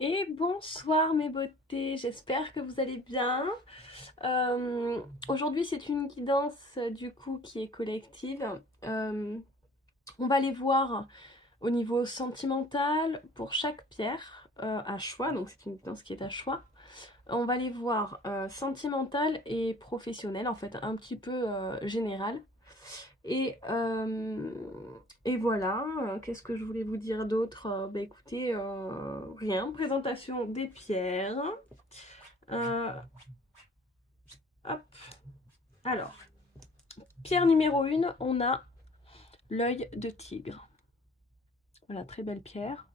Et bonsoir mes beautés, j'espère que vous allez bien. Aujourd'hui c'est une guidance du coup qui est collective. On va aller voir au niveau sentimental pour chaque pierre à choix, donc c'est une guidance qui est à choix. On va les voir sentimental et professionnel, en fait un petit peu général. Et, euh, et voilà, qu'est-ce que je voulais vous dire d'autre? Bah écoutez, rien, présentation des pierres. Euh, hop, alors, pierre numéro 1, on a l'œil de tigre. Voilà, très belle pierre.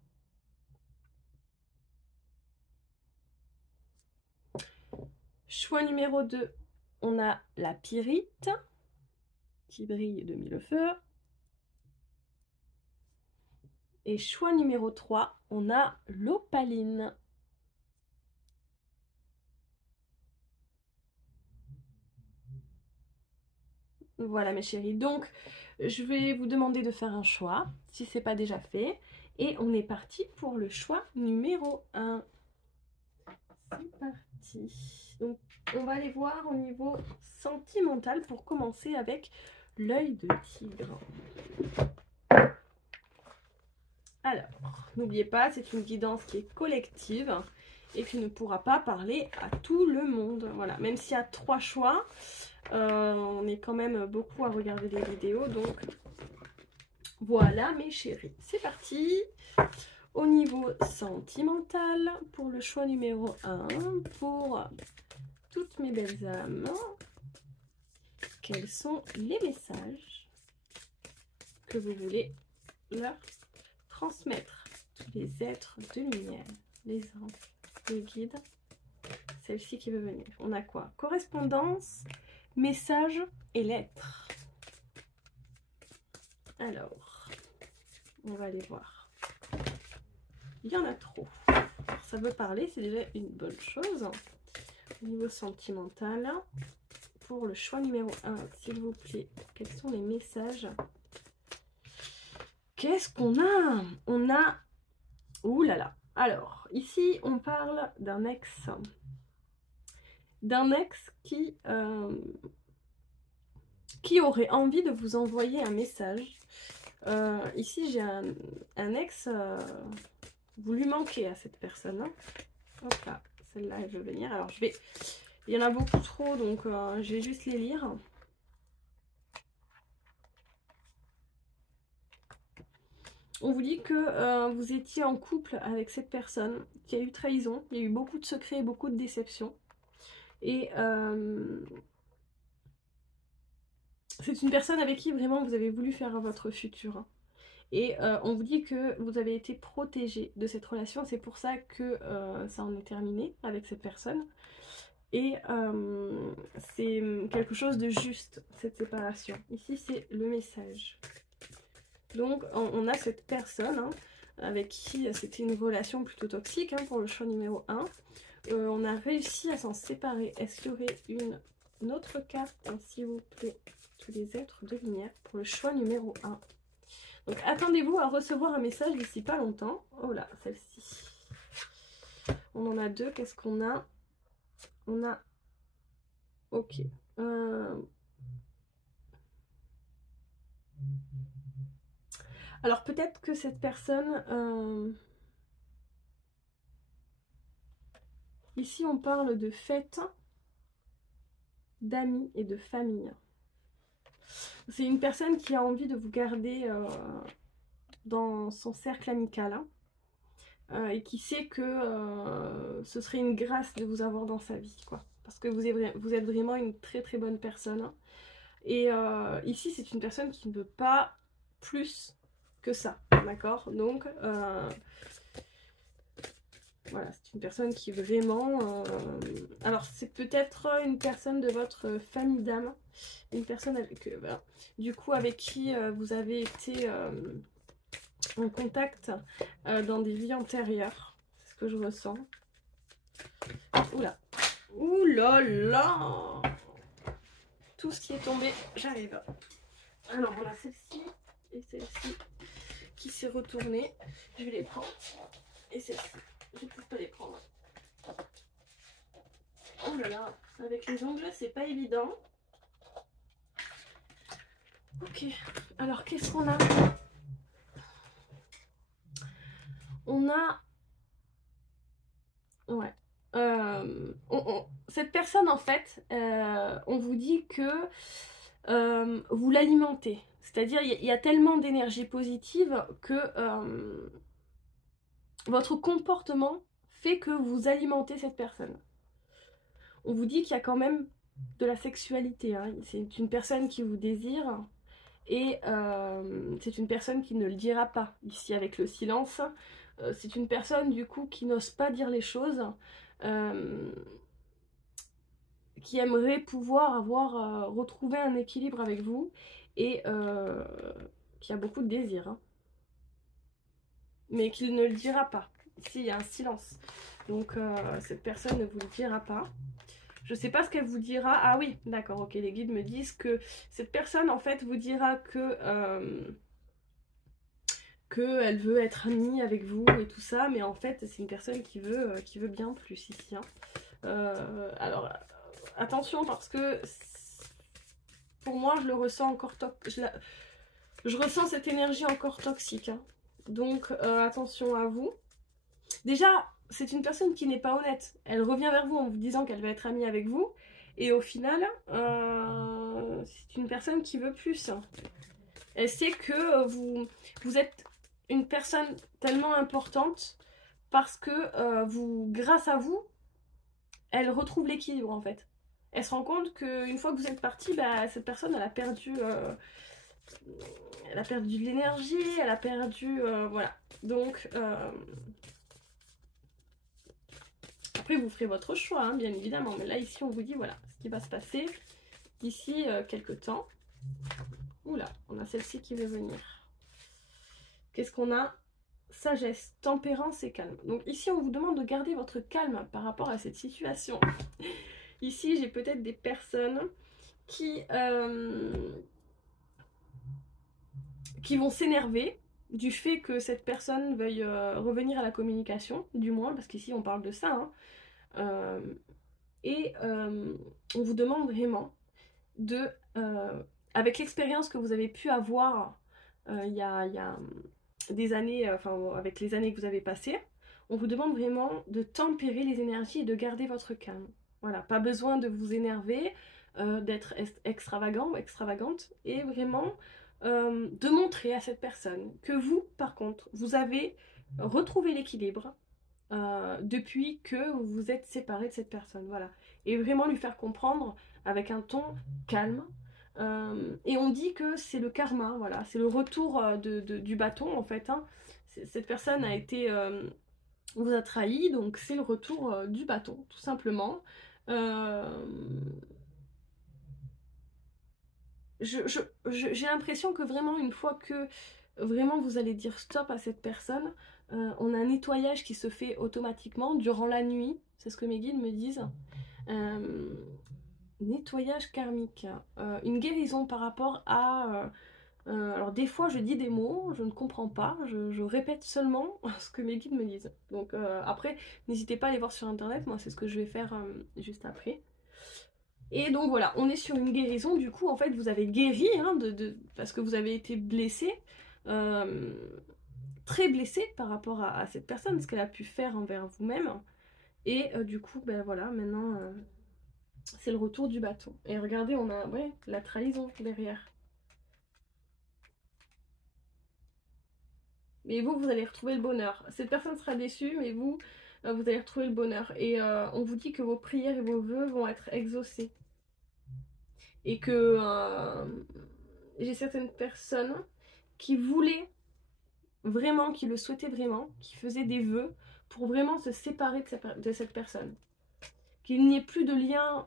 Choix numéro 2, on a la pyrite, qui brille de mille feux. Et choix numéro 3, on a l'opaline. Voilà mes chéris, donc je vais vous demander de faire un choix, si ce n'est pas déjà fait. Et on est parti pour le choix numéro 1. C'est parti. Donc on va aller voir au niveau sentimental pour commencer avec l'œil de tigre. Alors, n'oubliez pas, c'est une guidance qui est collective et qui ne pourra pas parler à tout le monde. Voilà, même s'il y a 3 choix, on est quand même beaucoup à regarder les vidéos, donc voilà mes chéris. C'est parti. Au niveau sentimental, pour le choix numéro 1, pour toutes mes belles âmes, quels sont les messages que vous voulez leur transmettre? Tous les êtres de lumière, les anges, les guides, celle-ci qui veut venir. On a quoi? Correspondance, messages et lettres. Alors, on va aller voir. Il y en a trop. Alors, ça veut parler, c'est déjà une bonne chose. Au niveau sentimental, pour le choix numéro 1, s'il vous plaît, quels sont les messages? Qu'est-ce qu'on a? On a... Ouh là là. Alors, ici, on parle d'un ex. D'un ex qui aurait envie de vous envoyer un message. Ici, j'ai un ex... vous lui manquez à cette personne. Hein. Hop là, celle-là, elle veut venir. Alors, je vais... Il y en a beaucoup trop, donc je vais juste les lire. On vous dit que vous étiez en couple avec cette personne, qu'il y a eu trahison, il y a eu beaucoup de secrets et beaucoup de déceptions. Et c'est une personne avec qui vraiment vous avez voulu faire votre futur. Et on vous dit que vous avez été protégé de cette relation, c'est pour ça que ça en est terminé avec cette personne. Et c'est quelque chose de juste, cette séparation. Ici, c'est le message. Donc, on a cette personne hein, avec qui c'était une relation plutôt toxique hein, pour le choix numéro 1. On a réussi à s'en séparer. Est-ce qu'il y aurait une autre carte, hein, s'il vous plaît? Tous les êtres de lumière pour le choix numéro 1. Donc, attendez-vous à recevoir un message d'ici pas longtemps. Oh là, celle-ci. On en a 2. Qu'est-ce qu'on a? On a... Ok. Alors, peut-être que cette personne... Ici, on parle de fête, d'amis et de famille. C'est une personne qui a envie de vous garder dans son cercle amical hein, et qui sait que ce serait une grâce de vous avoir dans sa vie, quoi. Parce que vous êtes vraiment une très très bonne personne. Hein. Et ici, c'est une personne qui ne veut pas plus que ça, d'accord? Donc, voilà, c'est une personne qui vraiment... alors, c'est peut-être une personne de votre famille d'âme, une personne avec... voilà, du coup, avec qui vous avez été en contact dans des vies antérieures. C'est ce que je ressens. Oula. Ouh là là. Tout ce qui est tombé, j'arrive. Alors, on a celle-ci et celle-ci qui s'est retournée. Je vais les prendre. Et celle-ci. Je vais peut-être pas les prendre. Oh là là, avec les ongles, c'est pas évident. Ok, alors qu'est-ce qu'on a? On a... Ouais. Cette personne, en fait, on vous dit que vous l'alimentez. C'est-à-dire, il y a tellement d'énergie positive que votre comportement fait que vous alimentez cette personne. On vous dit qu'il y a quand même de la sexualité. Hein. C'est une personne qui vous désire et c'est une personne qui ne le dira pas. Ici, avec le silence, c'est une personne du coup qui n'ose pas dire les choses. Qui aimerait pouvoir avoir retrouvé un équilibre avec vous et qui a beaucoup de désir, hein. Mais qu'il ne le dira pas. Ici, il y a un silence. Donc, cette personne ne vous le dira pas. Je sais pas ce qu'elle vous dira. Ah oui, d'accord, ok. Les guides me disent que cette personne, en fait, vous dira que elle veut être amie avec vous et tout ça. Mais en fait, c'est une personne qui veut bien plus ici. Hein. Alors, attention parce que pour moi, je le ressens encore je ressens cette énergie encore toxique. Hein. Donc, attention à vous. Déjà, c'est une personne qui n'est pas honnête. Elle revient vers vous en vous disant qu'elle va être amie avec vous. Et au final, c'est une personne qui veut plus. Elle sait que vous êtes une personne tellement importante parce que grâce à vous, elle retrouve l'équilibre en fait. Elle se rend compte qu'une fois que vous êtes parti, bah, cette personne, elle a perdu de l'énergie, elle a perdu... voilà. Donc, après, vous ferez votre choix, hein, bien évidemment. Mais là, ici, on vous dit, voilà, ce qui va se passer d'ici quelques temps. Oula, on a celle-ci qui veut venir. Qu'est-ce qu'on a? Sagesse, tempérance et calme. Donc ici, on vous demande de garder votre calme par rapport à cette situation. Ici, j'ai peut-être des personnes qui vont s'énerver du fait que cette personne veuille revenir à la communication, du moins, parce qu'ici, on parle de ça. Hein. On vous demande vraiment de... avec l'expérience que vous avez pu avoir il y a des années, avec les années que vous avez passées, on vous demande vraiment de tempérer les énergies et de garder votre calme. Voilà, pas besoin de vous énerver, d'être extravagant ou extravagante, et vraiment de montrer à cette personne que vous, par contre, vous avez retrouvé l'équilibre depuis que vous vous êtes séparé de cette personne. Voilà, et vraiment lui faire comprendre avec un ton calme. Et on dit que c'est le karma, voilà, c'est le retour du bâton en fait. Hein. Cette personne a été, vous a trahi, donc c'est le retour du bâton, tout simplement. J'ai l'impression que vraiment une fois que vraiment vous allez dire stop à cette personne, on a un nettoyage qui se fait automatiquement durant la nuit, c'est ce que mes guides me disent. Nettoyage karmique, une guérison par rapport à... alors des fois je dis des mots, je ne comprends pas, je répète seulement ce que mes guides me disent. Donc après, n'hésitez pas à aller voir sur internet, moi c'est ce que je vais faire juste après. Et donc voilà, on est sur une guérison, du coup en fait vous avez guéri, hein, parce que vous avez été blessé, très blessé par rapport à cette personne, ce qu'elle a pu faire envers vous-même. Et du coup, ben voilà, maintenant... c'est le retour du bâton. Et regardez, on a la trahison derrière. Mais vous allez retrouver le bonheur. Cette personne sera déçue, mais vous allez retrouver le bonheur. Et on vous dit que vos prières et vos vœux vont être exaucés. Et que j'ai certaines personnes qui voulaient vraiment, qui le souhaitaient vraiment, qui faisaient des vœux pour vraiment se séparer de cette personne. Qu'il n'y ait plus de lien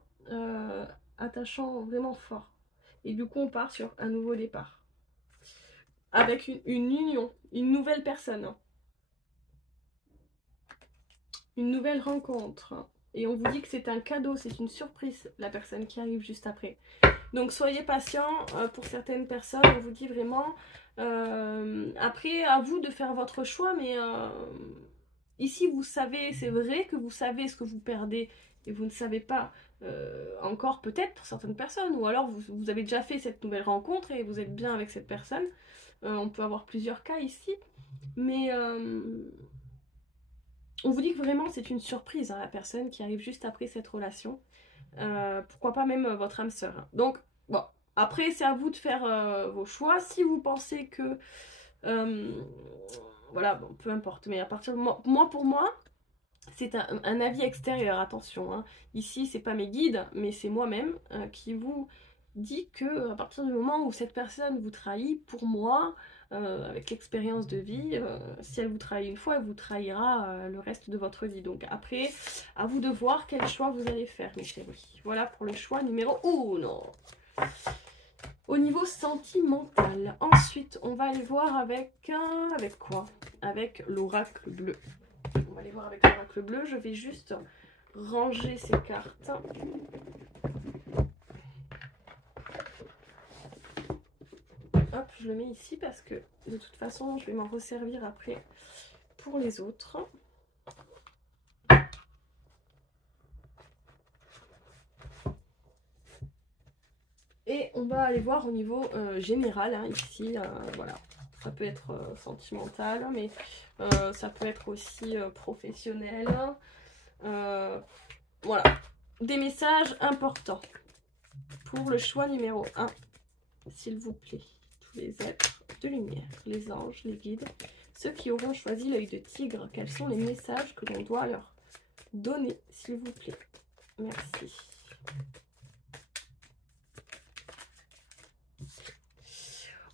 attachant vraiment fort. Et du coup, on part sur un nouveau départ. Avec une union, une nouvelle personne. Une nouvelle rencontre. Et on vous dit que c'est un cadeau, c'est une surprise, la personne qui arrive juste après. Donc soyez patient pour certaines personnes, on vous dit vraiment. Après, à vous de faire votre choix, mais ici vous savez, c'est vrai que vous savez ce que vous perdez et vous ne savez pas encore peut-être pour certaines personnes, ou alors vous avez déjà fait cette nouvelle rencontre et vous êtes bien avec cette personne. On peut avoir plusieurs cas ici, mais on vous dit que vraiment c'est une surprise, hein, la personne qui arrive juste après cette relation. Pourquoi pas même votre âme sœur, hein. Donc bon, après c'est à vous de faire vos choix. Si vous pensez que voilà, bon, peu importe, mais à partir de moi pour moi, c'est un avis extérieur, attention, hein. Ici c'est pas mes guides, mais c'est moi-même qui vous dit que à partir du moment où cette personne vous trahit, pour moi, avec l'expérience de vie, si elle vous trahit une fois, elle vous trahira le reste de votre vie. Donc après, à vous de voir quel choix vous allez faire, mes chéris. Voilà pour le choix numéro 1. Au niveau sentimental. Ensuite, on va aller voir avec quoi? Avec l'oracle bleu. On va aller voir avec l'oracle bleu. Je vais juste ranger ces cartes. Hop, je le mets ici parce que de toute façon, je vais m'en resservir après pour les autres. Et on va aller voir au niveau général, hein, ici, voilà. Ça peut être sentimental, mais ça peut être aussi professionnel. Voilà. Des messages importants pour le choix numéro 1, s'il vous plaît. Tous les êtres de lumière, les anges, les guides, ceux qui auront choisi l'œil de tigre, quels sont les messages que l'on doit leur donner, s'il vous plaît? Merci.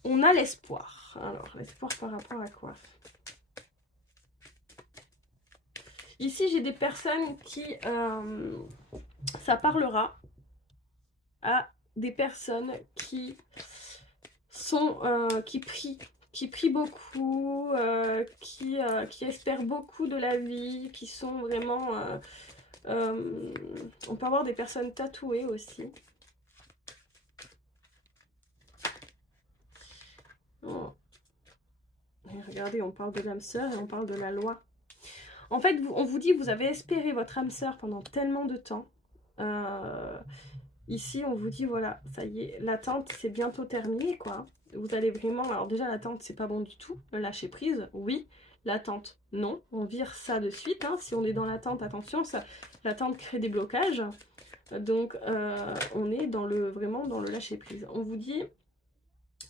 On a l'espoir. Alors, l'espoir par rapport à quoi? Ici, j'ai des personnes qui... ça parlera à des personnes qui sont... qui prient beaucoup, qui espèrent beaucoup de la vie, qui sont vraiment... on peut avoir des personnes tatouées aussi. Oh. Et regardez, on parle de l'âme sœur et on parle de la loi. En fait, on vous dit, vous avez espéré votre âme sœur pendant tellement de temps. Ici, on vous dit, voilà, ça y est, l'attente, c'est bientôt terminé, quoi. Vous allez vraiment... Alors déjà, l'attente, c'est pas bon du tout. Lâcher prise, oui. L'attente, non. On vire ça de suite, hein. Si on est dans l'attente, attention, l'attente crée des blocages. Donc, on est vraiment dans le lâcher prise. On vous dit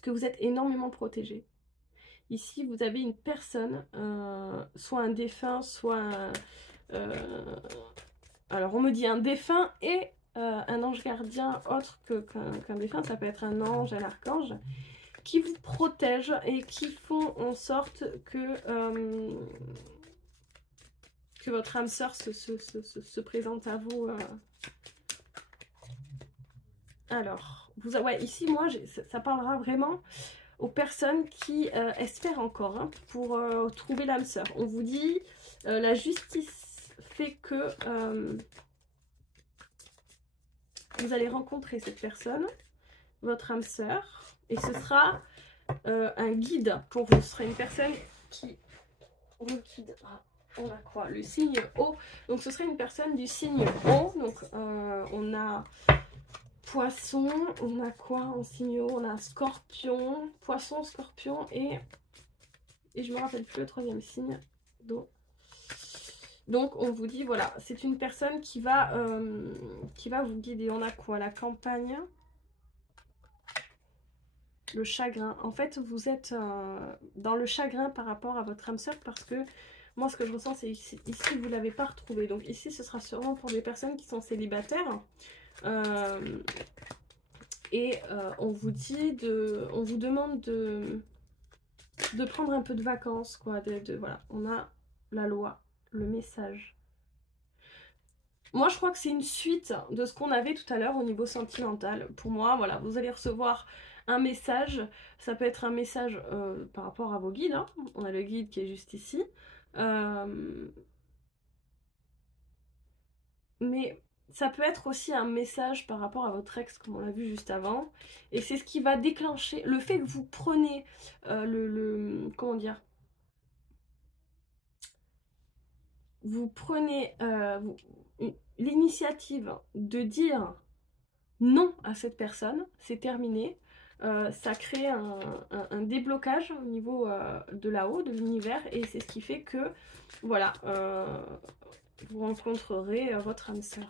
que vous êtes énormément protégé. Ici, vous avez une personne, soit un défunt, soit alors, on me dit un défunt et un ange gardien autre qu'un défunt. Ça peut être un ange, un archange, qui vous protègent et qui font en sorte que votre âme sœur se présente à vous. Alors, ouais, ici, moi, ça parlera vraiment aux personnes qui espèrent encore, hein, pour trouver l'âme sœur. On vous dit, la justice fait que vous allez rencontrer cette personne, votre âme sœur, et ce sera un guide pour vous. Ce sera une personne qui vous guide. On a quoi? Le signe O. Donc ce serait une personne du signe O. Donc on a Poisson, on a quoi en signe O? On a Scorpion, Poisson, Scorpion et je me rappelle plus le troisième signe. Donc on vous dit, voilà, c'est une personne qui va vous guider. On a quoi? La campagne, le chagrin. En fait, vous êtes dans le chagrin par rapport à votre âme sœur parce que moi, ce que je ressens, c'est ici, vous ne l'avez pas retrouvé. Donc ici, ce sera sûrement pour des personnes qui sont célibataires. On vous dit on vous demande de prendre un peu de vacances, quoi. Voilà, on a la loi, le message. Moi, je crois que c'est une suite de ce qu'on avait tout à l'heure au niveau sentimental. Pour moi, voilà, vous allez recevoir un message. Ça peut être un message par rapport à vos guides, hein. On a le guide qui est juste ici. Mais ça peut être aussi un message par rapport à votre ex, comme on l'a vu juste avant. Et c'est ce qui va déclencher le fait que vous prenez comment dire, vous prenez l'initiative de dire non à cette personne, c'est terminé. Ça crée un déblocage au niveau de là-haut, de l'univers, et c'est ce qui fait que, voilà, vous rencontrerez votre âme sœur.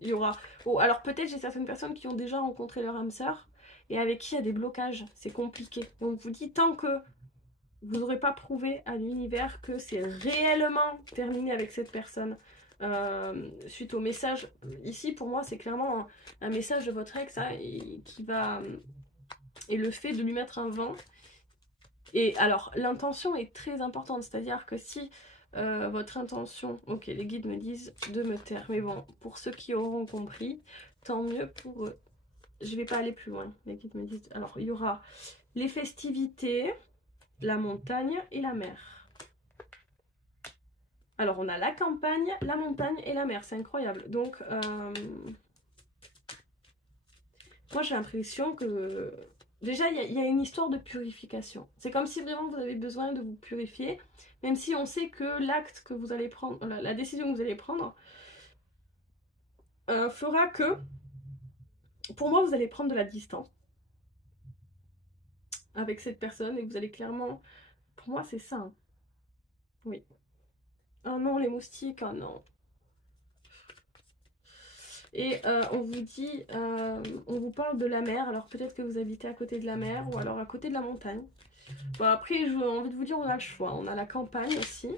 Il y aura... Oh, alors peut-être j'ai certaines personnes qui ont déjà rencontré leur âme sœur, et avec qui il y a des blocages, c'est compliqué. Donc je vous dis, tant que vous n'aurez pas prouvé à l'univers que c'est réellement terminé avec cette personne, suite au message, ici pour moi c'est clairement un message de votre ex hein, qui va... Et le fait de lui mettre un vent. Et alors, l'intention est très importante, c'est-à-dire que si votre intention... Ok, les guides me disent de me taire, mais bon, pour ceux qui auront compris, tant mieux pour eux. Je vais pas aller plus loin, les guides me disent... Alors, il y aura les festivités, la montagne et la mer. Alors, on a la campagne, la montagne et la mer, c'est incroyable. Donc, moi j'ai l'impression que... Déjà, il y a une histoire de purification. C'est comme si vraiment vous avez besoin de vous purifier, même si on sait que l'acte que vous allez prendre, la décision que vous allez prendre, fera que, pour moi, vous allez prendre de la distance avec cette personne et vous allez clairement... Pour moi, c'est ça. Hein. Oui. Oh non, les moustiques, oh non. Et on vous dit, on vous parle de la mer, alors peut-être que vous habitez à côté de la mer ou alors à côté de la montagne. Bon, après, j'ai envie de vous dire, on a le choix. On a la campagne aussi.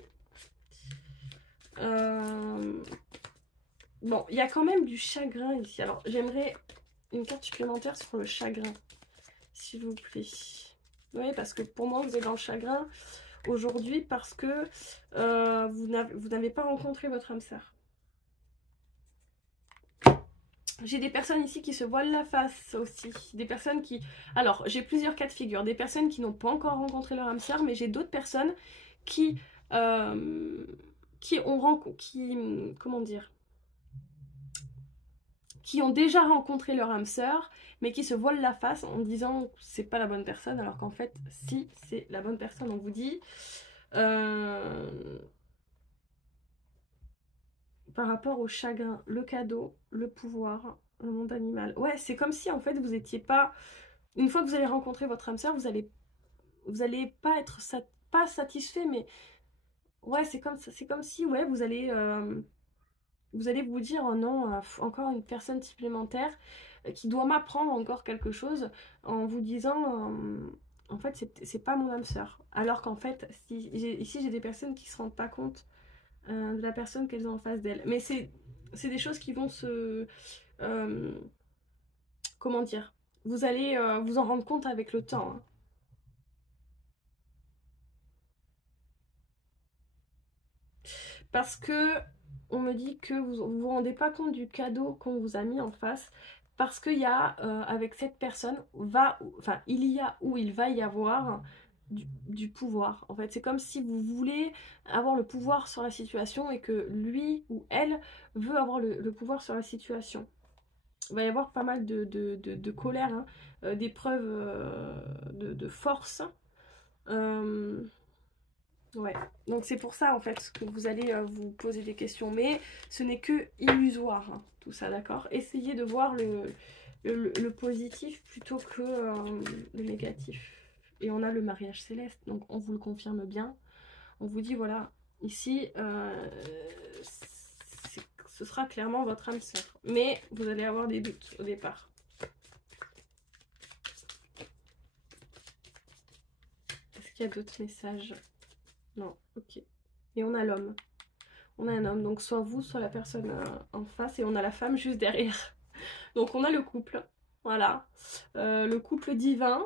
Bon, il y a quand même du chagrin ici. Alors, j'aimerais une carte supplémentaire sur le chagrin, s'il vous plaît. Oui, parce que pour moi, vous êtes dans le chagrin aujourd'hui parce que vous n'avez pas rencontré votre âme sœur. J'ai des personnes ici qui se voilent la face aussi. Des personnes qui... Alors, j'ai plusieurs cas de figure. Des personnes qui n'ont pas encore rencontré leur âme sœur, mais j'ai d'autres personnes qui comment dire, qui ont déjà rencontré leur âme sœur, mais qui se voilent la face en disant que c'est pas la bonne personne, alors qu'en fait, si, c'est la bonne personne. On vous dit... par rapport au chagrin, le cadeau, le pouvoir, le monde animal. Ouais, c'est comme si en fait vous étiez pas... Une fois que vous allez rencontrer votre âme sœur, vous allez pas être pas satisfait, mais ouais, c'est comme si ouais, vous allez vous dire oh non, encore une personne supplémentaire qui doit m'apprendre encore quelque chose en vous disant en fait c'est pas mon âme sœur. Alors qu'en fait, ici j'ai des personnes qui se rendent pas compte de la personne qu'elles ont en face d'elles. Mais c'est des choses qui vont se... comment dire, vous allez vous en rendre compte avec le temps. Hein. Parce que on me dit que vous vous rendez pas compte du cadeau qu'on vous a mis en face. Parce qu'il y a, avec cette personne, il y a ou il va y avoir du pouvoir. En fait, c'est comme si vous voulez avoir le pouvoir sur la situation et que lui ou elle veut avoir le pouvoir sur la situation. Il va y avoir pas mal de colère, hein, d'épreuves de force. Ouais, donc c'est pour ça en fait que vous allez vous poser des questions, mais ce n'est que illusoire, hein, tout ça, d'accord? Essayez de voir le positif plutôt que le négatif. Et on a le mariage céleste, donc on vous le confirme bien. On vous dit, voilà, ici, ce sera clairement votre âme sœur. Mais vous allez avoir des doutes au départ. Est-ce qu'il y a d'autres messages? Non, ok. Et on a l'homme. On a un homme, donc soit vous, soit la personne en face, et on a la femme juste derrière. Donc on a le couple, voilà. Le couple divin.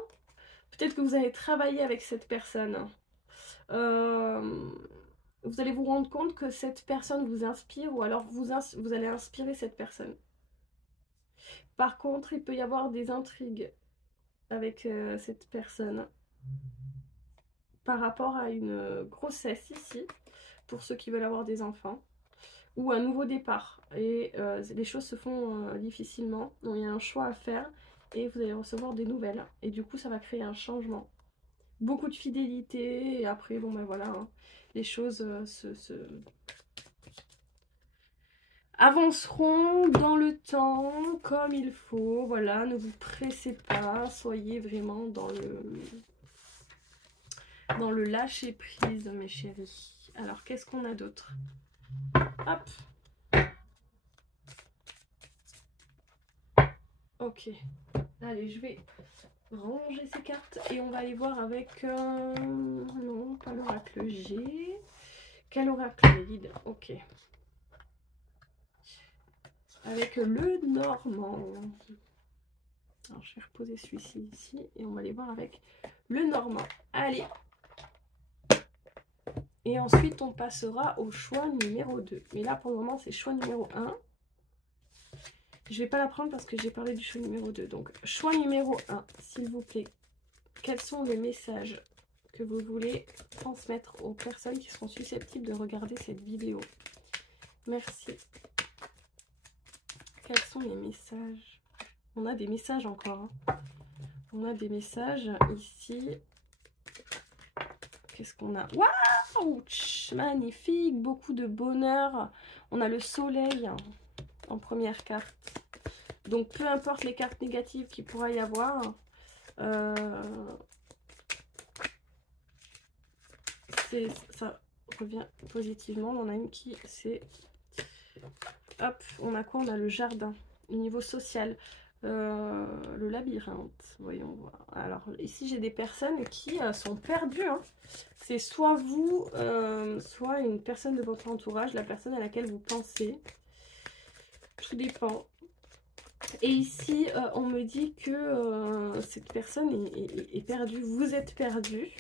Peut-être que vous allez travailler avec cette personne. Vous allez vous rendre compte que cette personne vous inspire, ou alors vous allez inspirer cette personne. Par contre, il peut y avoir des intrigues avec cette personne par rapport à une grossesse ici, pour ceux qui veulent avoir des enfants, ou un nouveau départ. Et les choses se font difficilement, donc il y a un choix à faire, et vous allez recevoir des nouvelles. Et du coup, ça va créer un changement. Beaucoup de fidélité, et après, bon ben voilà, hein, les choses avanceront dans le temps comme il faut. Voilà, ne vous pressez pas, soyez vraiment dans le lâcher prise, mes chéris. Alors, qu'est-ce qu'on a d'autre? Hop. Ok. Allez, je vais ranger ces cartes et on va aller voir avec... non, pas l'oracle G. Quel oracle guide? Ok. Avec le Normand. Alors, je vais reposer celui-ci ici et on va aller voir avec le Normand. Allez. Et ensuite, on passera au choix numéro 2. Mais là, pour le moment, c'est choix numéro 1. Je ne vais pas la prendre parce que j'ai parlé du choix numéro 2. Donc, choix numéro 1, s'il vous plaît. Quels sont les messages que vous voulez transmettre aux personnes qui seront susceptibles de regarder cette vidéo? Merci. Quels sont les messages? On a des messages encore. Hein. On a des messages ici. Qu'est-ce qu'on a? Waouh! Magnifique! Beaucoup de bonheur. On a le soleil en première carte. Donc, peu importe les cartes négatives qu'il pourra y avoir, ça revient positivement. On a une qui, c'est... Hop, on a quoi? On a le jardin, au niveau social. Le labyrinthe, voyons voir. Alors, ici, j'ai des personnes qui sont perdues. Hein. C'est soit vous, soit une personne de votre entourage, la personne à laquelle vous pensez. Tout dépend. Et ici, on me dit que cette personne est perdue. Vous êtes perdu.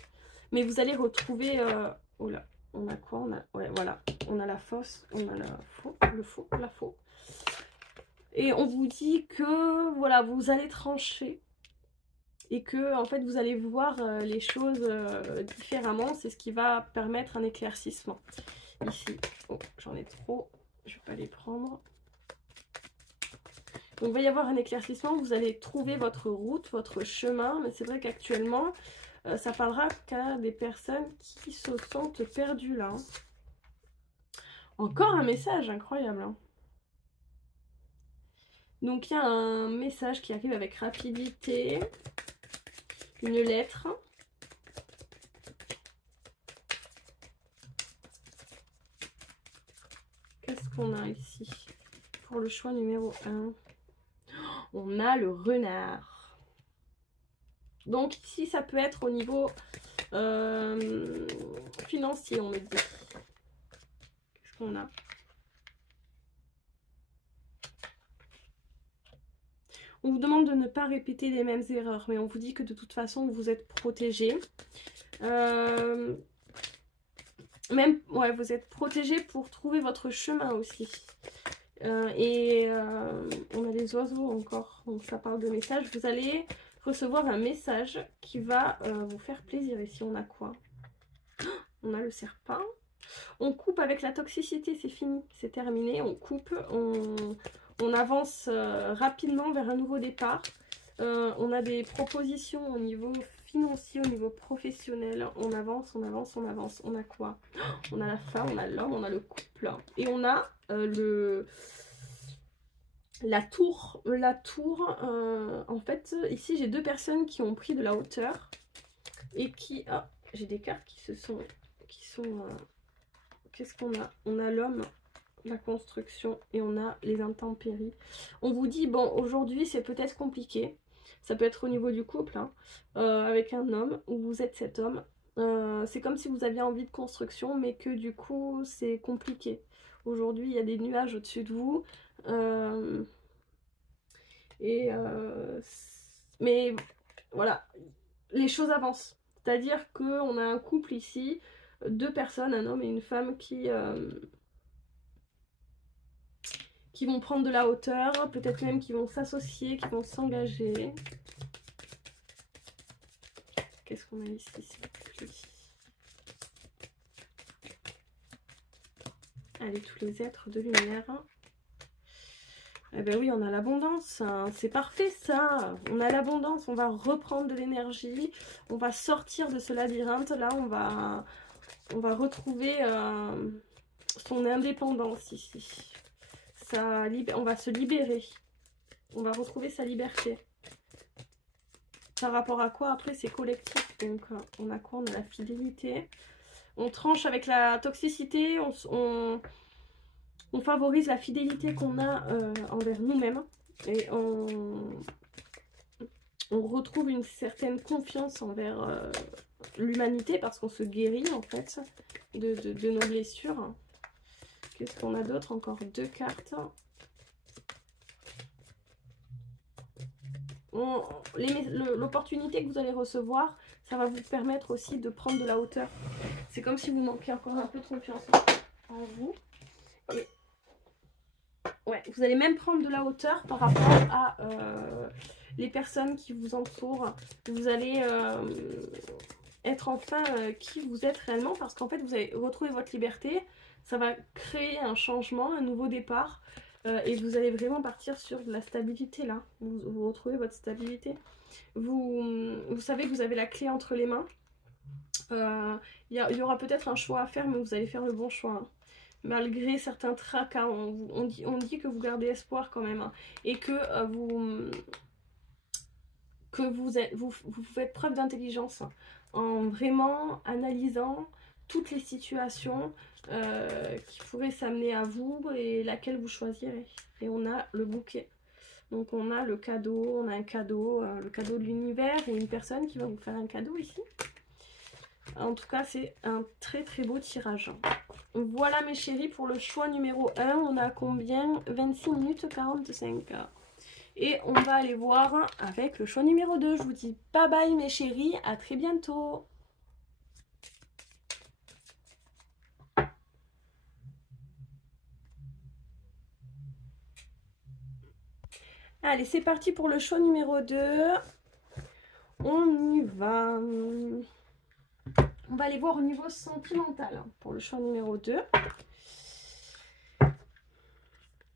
Mais vous allez retrouver... oh là, on a quoi? On a, ouais, voilà. On a la fausse, on a le faux, la faux. Et on vous dit que, voilà, vous allez trancher. Et que, en fait, vous allez voir les choses différemment. C'est ce qui va permettre un éclaircissement. Ici. Oh, j'en ai trop. Je ne vais pas les prendre. Donc, il va y avoir un éclaircissement. Vous allez trouver votre route, votre chemin. Mais c'est vrai qu'actuellement, ça parlera qu'à des personnes qui se sentent perdues là. Encore un message incroyable. Hein. Donc, il y a un message qui arrive avec rapidité. Une lettre. Qu'est-ce qu'on a ici? Pour le choix numéro 1. On a le renard. Donc ici, ça peut être au niveau financier, on me dit. Qu'est-ce qu'on a? On vous demande de ne pas répéter les mêmes erreurs, mais on vous dit que de toute façon, vous êtes protégé. Même, ouais, vous êtes protégé pour trouver votre chemin aussi. On a les oiseaux encore, donc ça parle de message. Vous allez recevoir un message qui va vous faire plaisir. Ici, on a quoi? On a le serpent. On coupe avec la toxicité, c'est fini, c'est terminé. On coupe, on avance rapidement vers un nouveau départ. On a des propositions au niveau financier, au niveau professionnel. On avance, on avance, on avance. On a quoi? On a la femme, on a l'homme, on a le couple. Et on a la tour. La tour, en fait, ici, j'ai deux personnes qui ont pris de la hauteur. Et qui... Ah, j'ai des cartes qui sont... Qu'est-ce qu'on a? On a l'homme, la construction et on a les intempéries. On vous dit, bon, aujourd'hui, c'est peut-être compliqué. Ça peut être au niveau du couple, hein, avec un homme, où vous êtes cet homme. C'est comme si vous aviez envie de construction, mais que du coup, c'est compliqué. Aujourd'hui, il y a des nuages au-dessus de vous. Mais voilà, les choses avancent. C'est-à-dire qu'on a un couple ici, deux personnes, un homme et une femme qui vont prendre de la hauteur, peut-être même qui vont s'associer, qui vont s'engager. Qu'est-ce qu'on a ici? Allez, tous les êtres de lumière. Eh ben oui, on a l'abondance, hein. C'est parfait ça. On a l'abondance, on va reprendre de l'énergie, on va sortir de ce labyrinthe. Là, on va retrouver son indépendance ici. on va se libérer. On va retrouver sa liberté. Par rapport à quoi? Après, c'est collectif. Donc, on a quoi? On a la fidélité. On tranche avec la toxicité. On favorise la fidélité qu'on a envers nous-mêmes. Et on retrouve une certaine confiance envers l'humanité parce qu'on se guérit en fait de nos blessures. Qu'est-ce qu'on a d'autre? Encore 2 cartes. L'opportunité que vous allez recevoir, ça va vous permettre aussi de prendre de la hauteur. C'est comme si vous manquiez encore un peu de confiance en vous. Et ouais, vous allez même prendre de la hauteur par rapport à les personnes qui vous entourent. Vous allez être enfin qui vous êtes réellement parce qu'en fait, vous allez retrouver votre liberté. Ça va créer un changement, un nouveau départ. Et vous allez vraiment partir sur de la stabilité là. Vous retrouvez votre stabilité. Vous savez que vous avez la clé entre les mains. Il y aura peut-être un choix à faire, mais vous allez faire le bon choix. Hein. Malgré certains tracas, on dit que vous gardez espoir quand même. Hein, et que vous faites preuve d'intelligence en vraiment analysant toutes les situations qui pourraient s'amener à vous et laquelle vous choisirez. Et on a le bouquet. Donc on a le cadeau, on a un cadeau, le cadeau de l'univers et une personne qui va vous faire un cadeau ici. En tout cas, c'est un très très beau tirage. Voilà mes chéris pour le choix numéro 1. On a combien? 26 minutes 45. Et on va aller voir avec le choix numéro 2. Je vous dis bye bye mes chéris, à très bientôt. Allez, c'est parti pour le choix numéro 2. On y va. On va aller voir au niveau sentimental pour le choix numéro 2.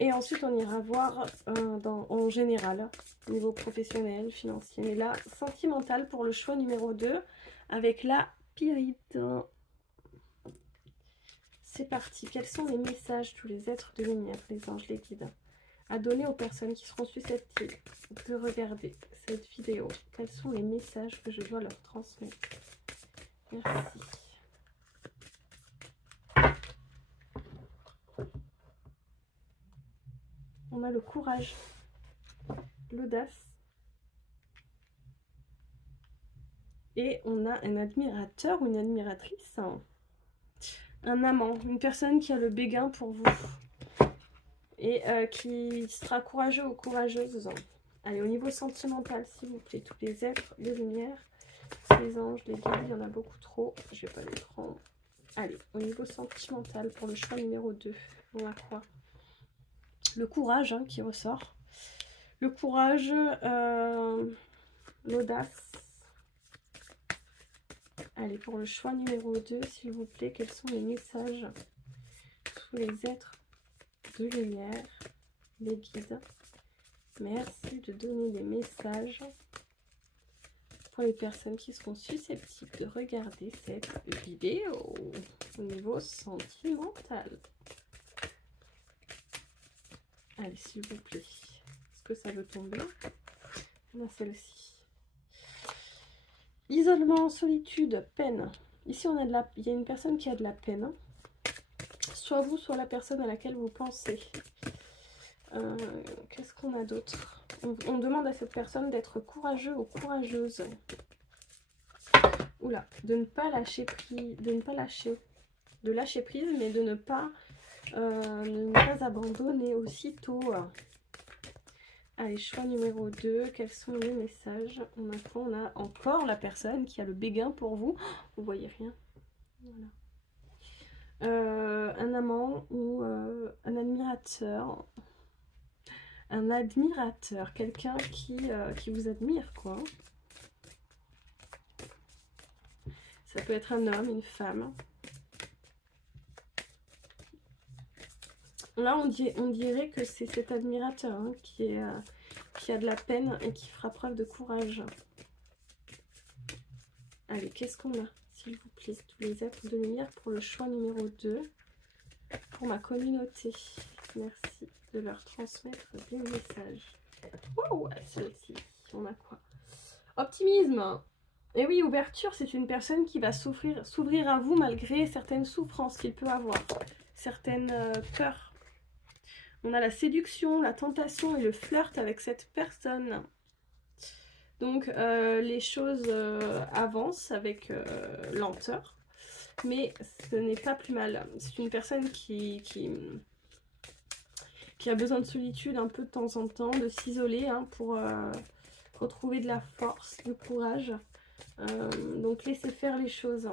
Et ensuite, on ira voir en général, niveau professionnel, financier. Mais là, sentimental pour le choix numéro 2 avec la pyrite. C'est parti. Quels sont les messages, tous les êtres de lumière, les anges, les guides, à donner aux personnes qui seront susceptibles de regarder cette vidéo? Quels sont les messages que je dois leur transmettre? Merci. On a le courage, l'audace. Et on a un admirateur ou une admiratrice. Un amant, une personne qui a le béguin pour vous. Et qui sera courageux ou courageuse. Allez, au niveau sentimental, s'il vous plaît, tous les êtres de lumière, les anges, les guides, il y en a beaucoup trop. Je vais pas les prendre. Allez, au niveau sentimental, pour le choix numéro 2, on a quoi? Le courage hein, qui ressort. Le courage, l'audace. Allez, pour le choix numéro 2, s'il vous plaît, quels sont les messages? Tous les êtres de lumière, les guides. Merci de donner des messages pour les personnes qui seront susceptibles de regarder cette vidéo au niveau sentimental. Allez, s'il vous plaît. Est-ce que ça veut tomber? On a celle-ci. Isolement, solitude, peine. Ici, il y a une personne qui a de la peine. Soit vous, soit la personne à laquelle vous pensez. Qu'est-ce qu'on a d'autre? On demande à cette personne d'être courageux ou courageuse. Oula, de ne pas lâcher prise, de lâcher prise, mais de ne pas abandonner aussitôt. Allez, choix numéro 2, quels sont les messages? On a encore la personne qui a le béguin pour vous. Vous voyez rien. Voilà. Un amant ou un admirateur. Un admirateur, quelqu'un qui vous admire, quoi. Ça peut être un homme, une femme. Là, on dirait que c'est cet admirateur hein, qui a de la peine et qui fera preuve de courage. Allez, qu'est-ce qu'on a, s'il vous plaît? Tous les êtres de lumière pour le choix numéro 2. Pour ma communauté. merci de leur transmettre des messages. Waouh, celle-ci, on a quoi? Optimisme. Et oui, ouverture, c'est une personne qui va s'ouvrir à vous malgré certaines souffrances qu'il peut avoir, certaines peurs. On a la séduction, la tentation et le flirt avec cette personne. Donc les choses avancent avec lenteur, mais ce n'est pas plus mal. C'est une personne qui a besoin de solitude un peu de temps en temps, de s'isoler hein, pour retrouver de la force, du courage. Donc laissez faire les choses.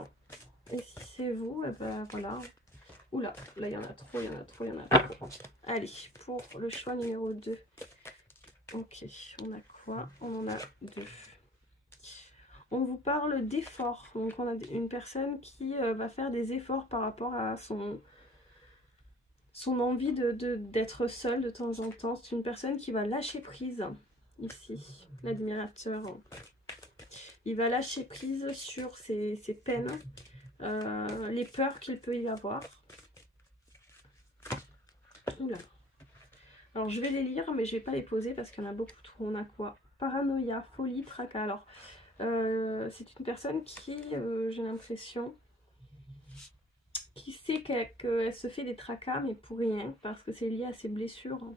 Et si c'est vous, et ben voilà. Oula, là il y en a trop, il y en a trop, il y en a trop. Allez, pour le choix numéro 2. Ok, on a quoi? On en a 2. On vous parle d'efforts. Donc on a une personne qui va faire des efforts par rapport à son envie d'être seule de temps en temps. C'est une personne qui va lâcher prise. Ici, l'admirateur. Il va lâcher prise sur ses peines, les peurs qu'il peut y avoir. Oula. Alors je vais les lire, mais je vais pas les poser parce qu'il y en a beaucoup trop. On a quoi? Paranoïa, folie, tracas. Alors, c'est une personne qui, j'ai l'impression, qui sait qu'elle se fait des tracas, mais pour rien, parce que c'est lié à ses blessures.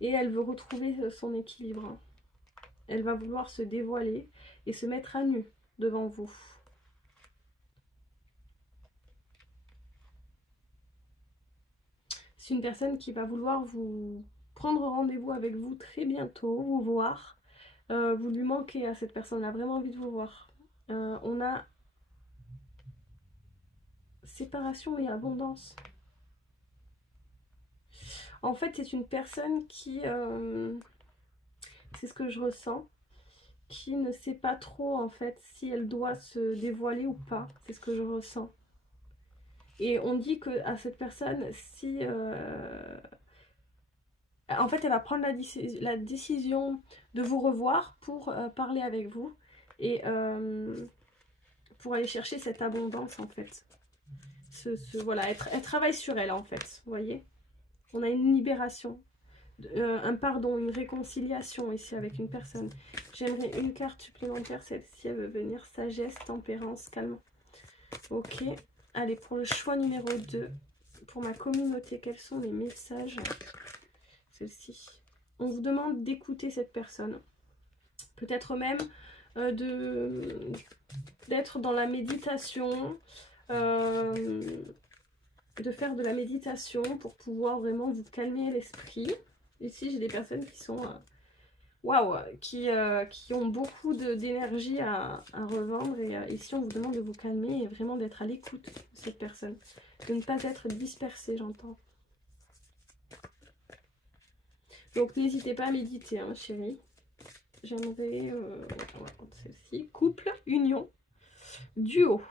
Et elle veut retrouver son équilibre. Elle va vouloir se dévoiler et se mettre à nu devant vous. C'est une personne qui va vouloir vous prendre rendez-vous avec vous très bientôt, vous voir. Vous lui manquez à cette personne, elle a vraiment envie de vous voir. On a séparation et abondance. En fait, c'est une personne qui, c'est ce que je ressens, qui ne sait pas trop en fait si elle doit se dévoiler ou pas. C'est ce que je ressens. Et on dit que à cette personne, si en fait, elle va prendre la décision de vous revoir pour parler avec vous et pour aller chercher cette abondance en fait. Voilà, elle travaille sur elle en fait, vous voyez. On a une libération, un pardon, une réconciliation ici avec une personne. J'aimerais une carte supplémentaire, celle-ci elle veut venir, sagesse, tempérance, calme. Ok, allez pour le choix numéro 2, pour ma communauté, quels sont les messages? Celle-ci. On vous demande d'écouter cette personne. Peut-être même d'être dans la méditation, de faire de la méditation pour pouvoir vraiment vous calmer l'esprit. Ici, j'ai des personnes qui sont waouh, qui ont beaucoup d'énergie à revendre. Et ici, on vous demande de vous calmer et vraiment d'être à l'écoute de cette personne. De ne pas être dispersé, j'entends. Donc, n'hésitez pas à méditer, hein, chérie. J'aimerais, on va prendre celle-ci. Couple, union, duo.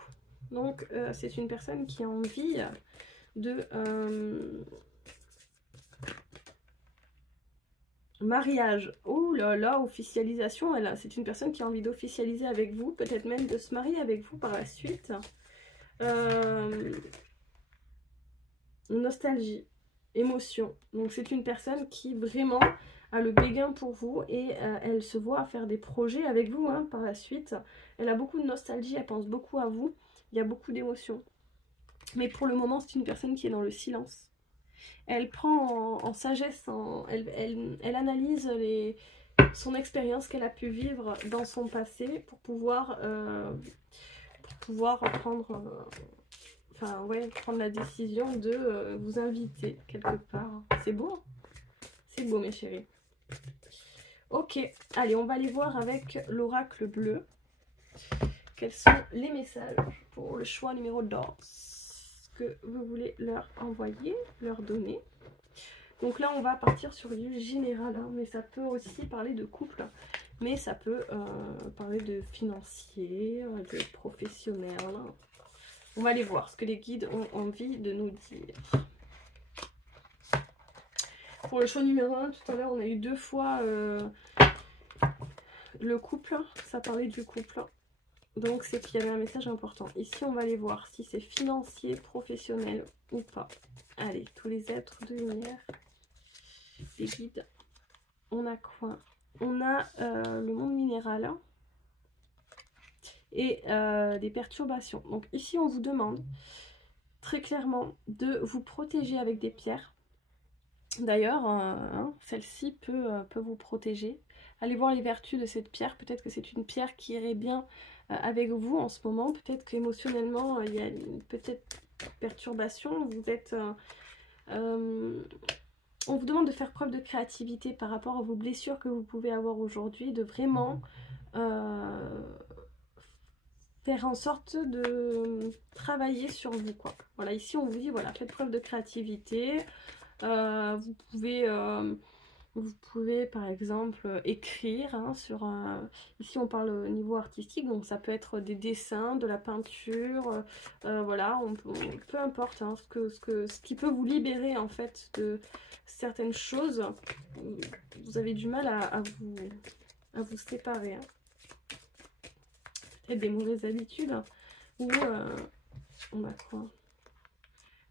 Donc, c'est une personne qui a envie de mariage. Oh là là, officialisation. C'est une personne qui a envie d'officialiser avec vous, peut-être même de se marier avec vous par la suite. Nostalgie, émotion. Donc c'est une personne qui vraiment a le béguin pour vous et elle se voit faire des projets avec vous hein, par la suite. Elle a beaucoup de nostalgie, elle pense beaucoup à vous. Il y a beaucoup d'émotions. Mais pour le moment, c'est une personne qui est dans le silence. Elle prend en sagesse, elle analyse son expérience qu'elle a pu vivre dans son passé pour pouvoir prendre, prendre la décision de vous inviter quelque part. C'est beau, hein, c'est beau mes chéris. Ok, allez, on va aller voir avec l'oracle bleu. Quels sont les messages pour le choix numéro 2 que vous voulez leur envoyer, leur donner. Donc là, on va partir sur du général, hein, mais ça peut aussi parler de couple, mais ça peut parler de financier, de professionnel. Hein. On va aller voir ce que les guides ont envie de nous dire. Pour le choix numéro 1, tout à l'heure, on a eu 2 fois le couple, ça parlait du couple. Donc c'est qu'il y avait un message important. Ici on va aller voir si c'est financier, professionnel ou pas. Allez, tous les êtres de lumière, les guides. On a quoi? On a le monde minéral, hein, et des perturbations. Donc ici, on vous demande très clairement de vous protéger avec des pierres. D'ailleurs, hein, celle-ci peut vous protéger. Allez voir les vertus de cette pierre. Peut-être que c'est une pierre qui irait bien avec vous en ce moment. Peut-être qu'émotionnellement, il y a une petite perturbation. Vous êtes... on vous demande de faire preuve de créativité par rapport à vos blessures que vous pouvez avoir aujourd'hui. De vraiment... faire en sorte de travailler sur vous, quoi. Voilà, ici on vous dit, voilà, faites preuve de créativité. Vous pouvez par exemple écrire, hein, sur ici on parle au niveau artistique, donc ça peut être des dessins, de la peinture, voilà, peu importe, hein, ce qui peut vous libérer en fait de certaines choses. Vous avez du mal à vous séparer, hein. Peut-être des mauvaises habitudes, ou on a quoi?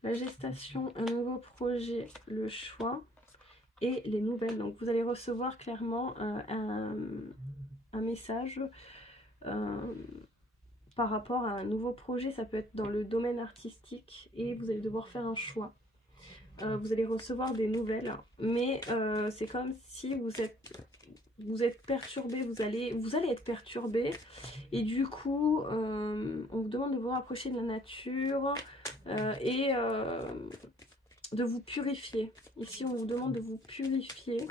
La gestation, un nouveau projet, le choix et les nouvelles. Donc vous allez recevoir clairement un message par rapport à un nouveau projet. Ça peut être dans le domaine artistique et vous allez devoir faire un choix. Vous allez recevoir des nouvelles, mais c'est comme si vous êtes perturbé, vous allez être perturbé, et du coup on vous demande de vous rapprocher de la nature et de vous purifier. Ici on vous demande de vous purifier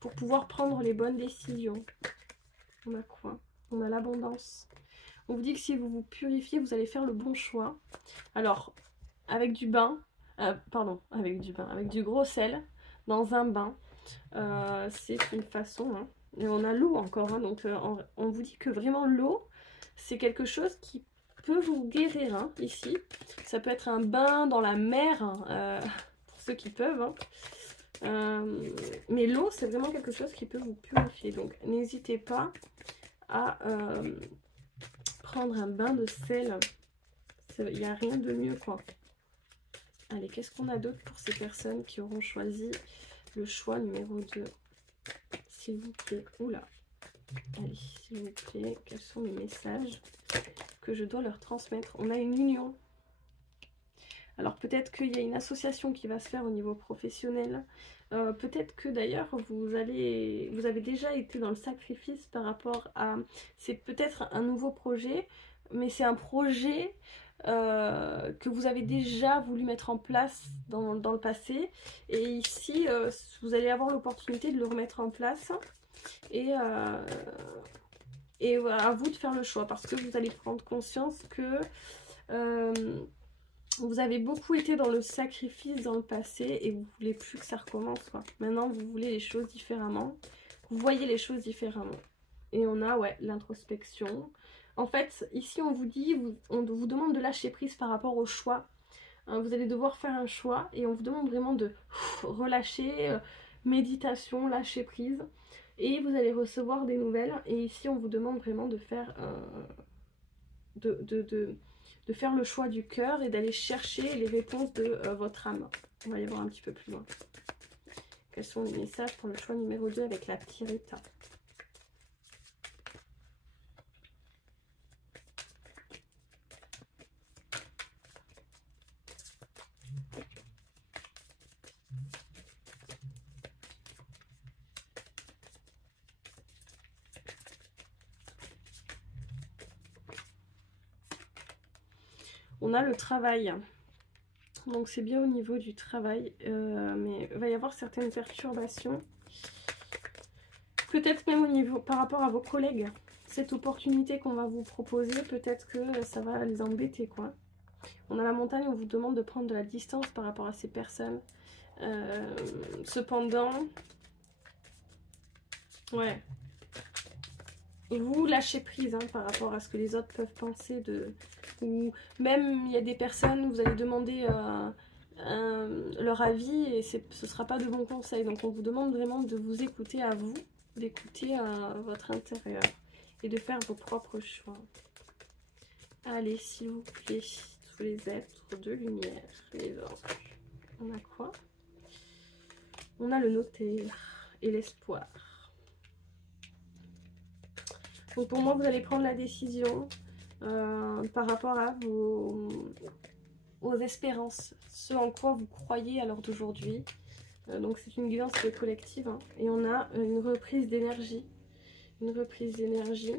pour pouvoir prendre les bonnes décisions. On a quoi? On a l'abondance. On vous dit que si vous vous purifiez, vous allez faire le bon choix. Alors avec du bain, avec du gros sel dans un bain. C'est une façon, hein. Et on a l'eau encore, hein, donc on vous dit que vraiment l'eau c'est quelque chose qui peut vous guérir, hein, ici. Ça peut être un bain dans la mer, hein, pour ceux qui peuvent, hein. Mais l'eau c'est vraiment quelque chose qui peut vous purifier, donc n'hésitez pas à prendre un bain de sel. Il n'y a rien de mieux, quoi. Allez, qu'est-ce qu'on a d'autre pour ces personnes qui auront choisi le choix numéro 2, s'il vous plaît? Oula. Allez, s'il vous plaît, quels sont les messages que je dois leur transmettre? On a une union. Alors peut-être qu'il y a une association qui va se faire au niveau professionnel. Peut-être que d'ailleurs vous avez déjà été dans le sacrifice par rapport à... C'est peut-être un nouveau projet, mais c'est un projet que vous avez déjà voulu mettre en place dans le passé. Et ici, vous allez avoir l'opportunité de le remettre en place. Et à vous de faire le choix, parce que vous allez prendre conscience que vous avez beaucoup été dans le sacrifice dans le passé et vous voulez plus que ça recommence, quoi. Maintenant, vous voulez les choses différemment. Vous voyez les choses différemment. Et on a, ouais, l'introspection. En fait, ici, on vous dit, on vous demande de lâcher prise par rapport au choix. Hein, vous allez devoir faire un choix et on vous demande vraiment de relâcher, méditation, lâcher prise. Et vous allez recevoir des nouvelles. Et ici, on vous demande vraiment de faire... de faire le choix du cœur et d'aller chercher les réponses de votre âme. On va aller voir un petit peu plus loin. Quels sont les messages pour le choix numéro 2 avec la Pirita? On a le travail. Donc c'est bien au niveau du travail, mais il va y avoir certaines perturbations. Peut-être même au niveau par rapport à vos collègues. Cette opportunité qu'on va vous proposer, peut-être que ça va les embêter, quoi. On a la montagne, on vous demande de prendre de la distance par rapport à ces personnes. Cependant, ouais, vous lâchez prise, hein, par rapport à ce que les autres peuvent penser de... Ou même il y a des personnes, vous allez demander leur avis et ce ne sera pas de bons conseils. Donc on vous demande vraiment de vous écouter à vous, d'écouter à votre intérieur et de faire vos propres choix. Allez, s'il vous plaît, les êtres de lumière, les anges. On a quoi? On a le notaire et l'espoir. Donc pour moi, vous allez prendre la décision par rapport à vos espérances, ce en quoi vous croyez à l'heure d'aujourd'hui. Donc c'est une guidance qui est collective. Hein. Et on a une reprise d'énergie. Une reprise d'énergie.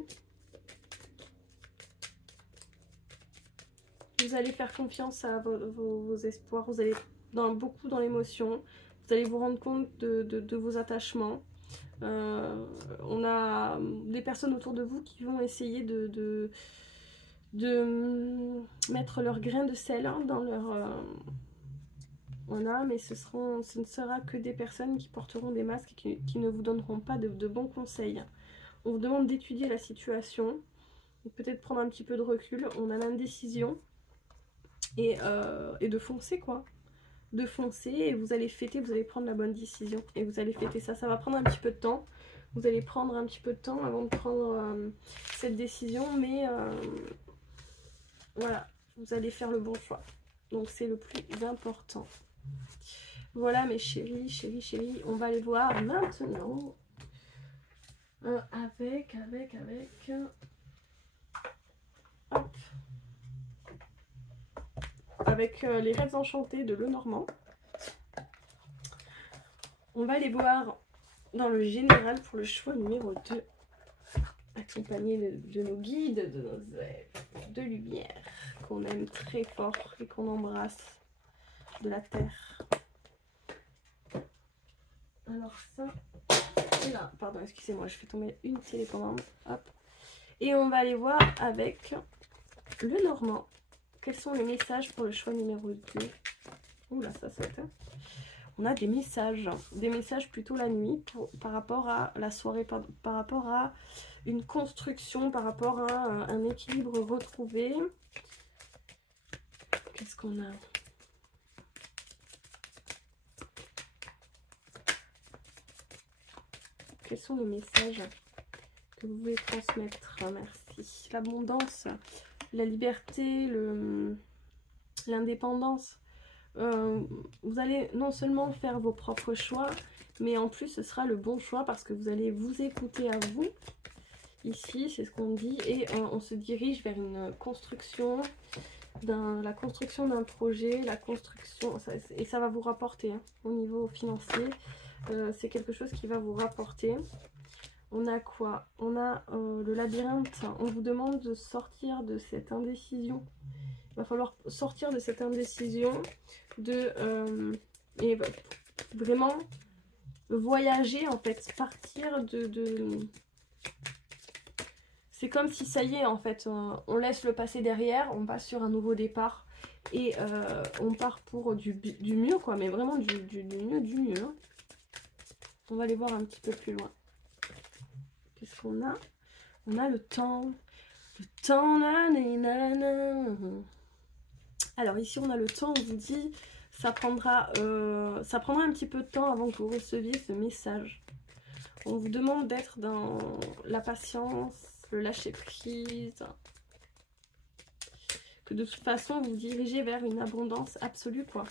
Vous allez faire confiance à vos espoirs. Vous allez beaucoup dans l'émotion. Vous allez vous rendre compte de vos attachements. On a des personnes autour de vous qui vont essayer de mettre leur grain de sel hein, dans leur... Voilà, mais ce ne sera que des personnes qui porteront des masques et qui ne vous donneront pas de bons conseils. On vous demande d'étudier la situation, peut-être prendre un petit peu de recul. On a l'indécision et de foncer quoi. De foncer et vous allez fêter, vous allez prendre la bonne décision et vous allez fêter ça. Ça va prendre un petit peu de temps. Vous allez prendre un petit peu de temps avant de prendre cette décision, mais voilà, vous allez faire le bon choix. Donc c'est le plus important. Voilà mes chéris, chéris, on va aller voir maintenant avec hop, avec les rêves enchantés de Lenormand. On va aller voir dans le général pour le choix numéro 2, accompagné de nos guides, de nos elfes de lumière qu'on aime très fort et qu'on embrasse de la terre. Alors ça, et là, pardon, excusez-moi, je fais tomber une télécommande. Hop. Et on va aller voir avec le Normand. Quels sont les messages pour le choix numéro 2? Oula, ça saute. On a des messages plutôt la nuit par rapport à la soirée, par rapport à une construction, par rapport à un équilibre retrouvé. Qu'est-ce qu'on a? Quels sont les messages que vous voulez transmettre? Merci. L'abondance, la liberté, l'indépendance. Vous allez non seulement faire vos propres choix, mais en plus ce sera le bon choix parce que vous allez vous écouter à vous. Ici, c'est ce qu'on dit. Et on se dirige vers une construction, la construction d'un projet, la construction, et ça va vous rapporter hein, au niveau financier. C'est quelque chose qui va vous rapporter. On a quoi? On a le labyrinthe. On vous demande de sortir de cette indécision. Il va falloir sortir de cette indécision, et vraiment voyager en fait, partir c'est comme si ça y est en fait, on laisse le passé derrière, on passe sur un nouveau départ et on part pour du mieux quoi, mais vraiment du mieux. Hein. On va aller voir un petit peu plus loin. Qu'est-ce qu'on a? On a le temps. Le temps, nanana. Alors ici on a le temps, on vous dit, ça prendra un petit peu de temps avant que vous receviez ce message. On vous demande d'être dans la patience, le lâcher prise. Que de toute façon vous dirigez vers une abondance absolue quoi.